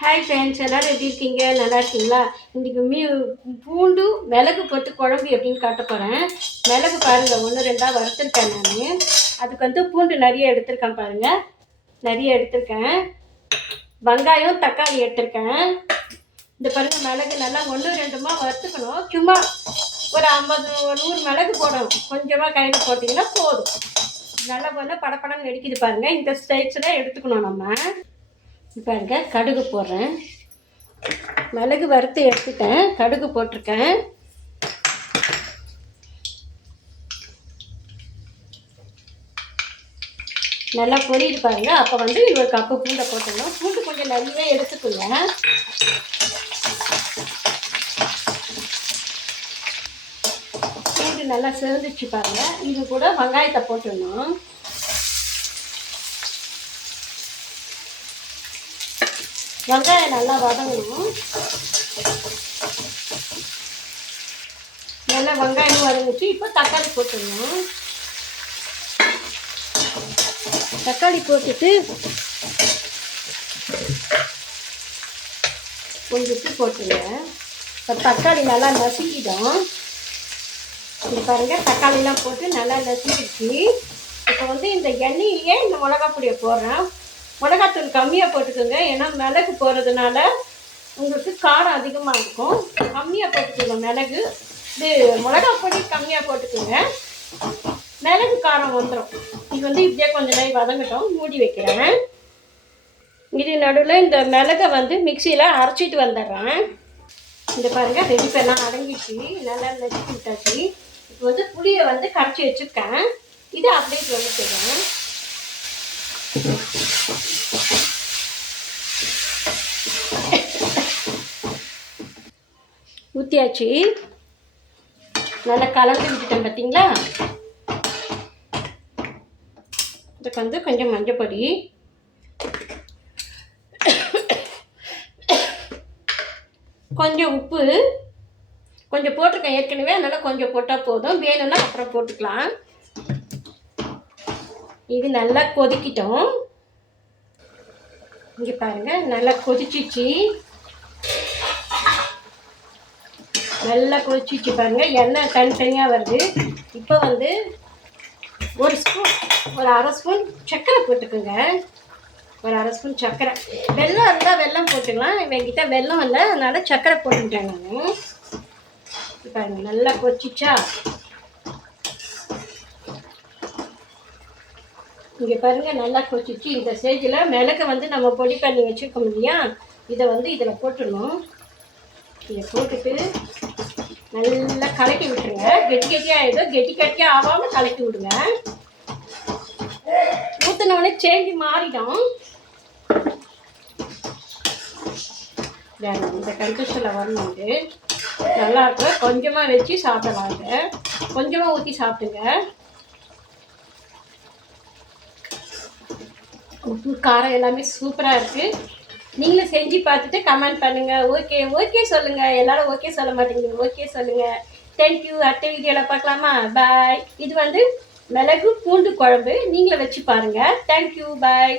Hi friends, எல்லோரும் எப்படி இருக்கீங்க? நல்லா இருக்கீங்களா? இன்றைக்கி பூண்டு மிளகு போட்டு குழம்பு எப்படின்னு காட்ட போகிறேன். மிளகு பாருங்கள், 1-2 வறுத்துருக்கேன் நான். அதுக்கு பூண்டு நிறைய எடுத்திருக்கேன் பாருங்கள், நிறைய எடுத்திருக்கேன். வெங்காயம் தக்காளி எடுத்திருக்கேன். இந்த பாருங்கள், மிளகு நல்லா 1-2 வறுத்துக்கணும். சும்மா ஒரு 100 மிளகு போடணும். கொஞ்சமாக கையில் போட்டிங்கன்னா போதும். நல்லா பண்ண படப்படன்னு வெடிக்குது பாருங்கள். இந்த ஸ்டைல்ஸில் எடுத்துக்கணும் நம்ம. பாருங்க, கடுகு போடுறேன். மிளகு வறுத்து எடுத்துட்டேன், கடுகு போட்டிருக்கேன். நல்லா பொரியுது பாருங்க. அப்போ 1 கப்பு பூண்டை போட்டுடணும். பூண்டு கொஞ்சம் நிறையவே எடுத்துக்குங்க. பூண்டு நல்லா சேர்ந்துச்சு பாருங்க. இது கூட வெங்காயத்தை போட்டுடணும். வெங்காயம் நல்லா வதங்கணும். நல்லா வெங்காயம் வதங்கிச்சு. இப்போ தக்காளி போட்டுடணும். தக்காளி போட்டுட்டு கொஞ்சம் உப்பு போட்டுருங்க. இப்போ தக்காளி நல்லா நசுக்கிடும். இது பாருங்கள், தக்காளிலாம் போட்டு நல்லா நசுக்கிடுச்சு. இப்போ இந்த எண்ணெயிலேயே இந்த மிளகா பொடியை போடுறேன். மிளகாத்தூள் கம்மியாக போட்டுக்கோங்க, ஏன்னா மிளகு போடுறதுனால உங்களுக்கு காரம் அதிகமாக இருக்கும். கம்மியாக போட்டுக்கோங்க மிளகு. இது மிளகா பொடி கம்மியாக போட்டுக்கோங்க, மிளகு காரம் வந்துடும். இது இப்படியே கொஞ்சம் நேரம் வதங்கட்டும். மூடி வைக்கிறேன். இது நடுவில் இந்த மிளகை மிக்சியில் அரைச்சிட்டு வந்துடுறேன். இந்த பாருங்கள், ரெடி பண்ணலாம் அடங்கிச்சு. நல்லா நசுக்கி விட்டாச்சு. இப்போ புளியை கரைச்சி வச்சுருக்கேன். இதை அப்படியே வந்துக்கிறேன். ஊற்றியாச்சு. நல்லா கலந்து விட்டுட்டேன் பார்த்தீங்களா. இதுக்கு கொஞ்சம் மஞ்சள் பொடி, கொஞ்சம் உப்பு கொஞ்சம் போட்டிருக்கேன் ஏற்கனவே, அதனால் கொஞ்சம் போட்டால் போதும். வேணும்னா அப்புறம் போட்டுக்கலாம். இது நல்லா கொதிக்கிட்டோம். இங்கே பாருங்கள், நல்லா கொதிச்சிச்சு. நல்லா கொதிச்சிச்சு பாருங்கள். எண்ணெய் தனித்தனியாக வருது. இப்போ ஒரு ஸ்பூன், ஒரு அரை ஸ்பூன் சர்க்கரை போட்டுக்கோங்க. ஒரு அரை ஸ்பூன் சர்க்கரை. வெல்லம் இருந்தால் வெல்லம் போட்டுக்கலாம். என்கிட்ட வெல்லம் இல்லை, அதனால் சர்க்கரை போட்டுக்கிட்டேன் நான். பாருங்கள், நல்லா கொதிச்சிச்சா. இங்கே பாருங்கள், நல்லா கொதிச்சிச்சு. இந்த ஸ்டேஜில் மிளகு நம்ம பொடி பண்ணி வச்சுருக்கோம் இல்லையா, இதை இதில் போட்டுடணும். இதை போட்டுட்டு நல்லா கலக்கி விட்டுருங்க. கெட்டி கெட்டியாக கெட்டியாக ஆகாமல் கலக்கி விடுங்க. ஊற்றினோடனே சேஞ்சி மாறிடும். இந்த கன்சிஸ்டன்சியில் வரணுண்டு நல்லாயிருக்கும். கொஞ்சமாக வச்சு சாப்பிடலாங்க. கொஞ்சமாக ஊற்றி சாப்பிடுங்க. உப்பு காரம் எல்லாமே சூப்பராக இருக்குது. நீங்களும் செஞ்சு பார்த்துட்டு கமெண்ட் பண்ணுங்கள். ஓகே ஓகே சொல்லுங்கள். எல்லோரும் ஓகே சொல்ல மாட்டேங்குது, ஓகே சொல்லுங்கள். தேங்க்யூ. அடுத்த வீடியோவில் பார்க்கலாமா? பாய். இது மிளகு பூண்டு குழம்பு. நீங்களும் வச்சு பாருங்கள். தேங்க்யூ. பாய்.